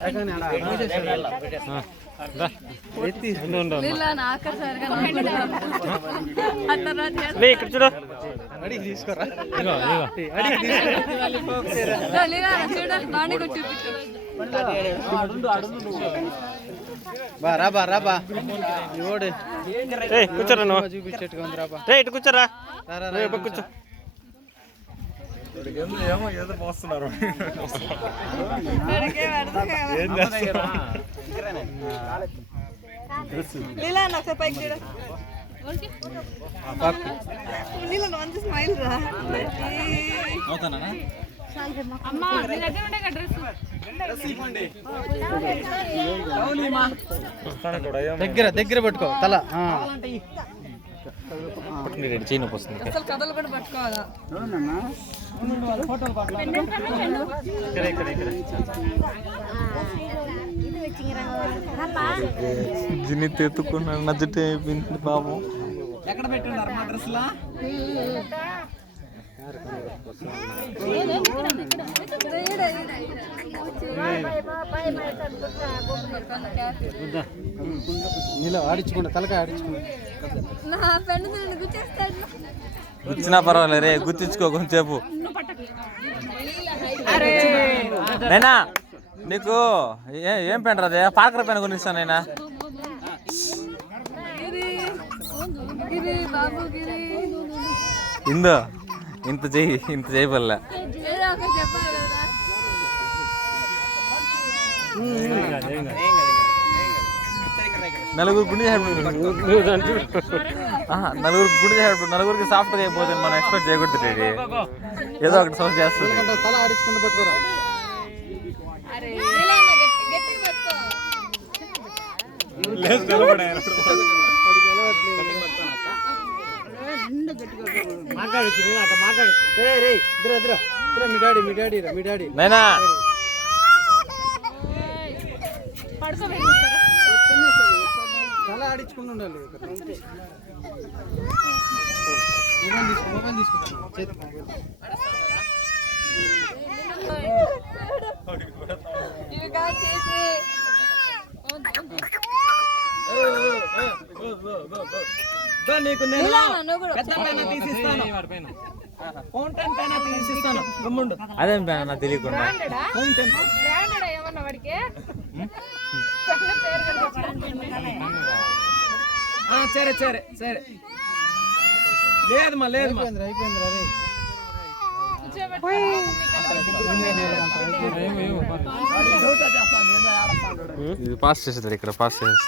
ఇక్కడ చూడు కూర్చోరా ఇటు కూర్చోరా కూర్చో ఏమో ఏదో పోస్తున్నారు దగ్గర దగ్గర పట్టుకో తల చైన్ వస్తుంది కథలు కూడా పట్టుకోవాలా జిని తెత్తుకున్నాడు నచ్చటే అయిపోయింది పాపం. ఎక్కడ పెట్టున్నారు మా డ్రెస్ లా నీలో ఆడించుకుంటా తలకాయ ఆడించుకుంటా గుచ్చినా పర్వాలేదు రే గుర్తించుకో కొంచెంసేపు. నైనా నీకు ఏం పెన్ రాదే పార్కర్ పెన్ కొనిస్తాను నైనా. ఇందో ఇంత చేయబల్ల నలుగురు గుండె నలుగురికి సాఫ్ట్గా అయిపోతుంది. మనం ఎక్స్పెక్ట్ చేయకూడదు. ఏదో ఒకటి సౌండ్ చేస్తుంది. తల ఆడించుకుంటూ పెట్టుకోరా. మీ డాడీ నైనా తల ఆడించుకుంటూ ఉండాలి. మొబైల్ తీసుకో నీకు నేను పెద్ద పైన తీసిస్తాను. ఫౌంటైన్ పైన తీసిస్తాను. గమ్ముండు. అదేం నా తెలియకుండా సరే సరే సరే లేదమ్మా లేదమ్మా అయిపోయింది. ఇది పాస్ చేసేది ఇక్కడ పాస్ చేస్తే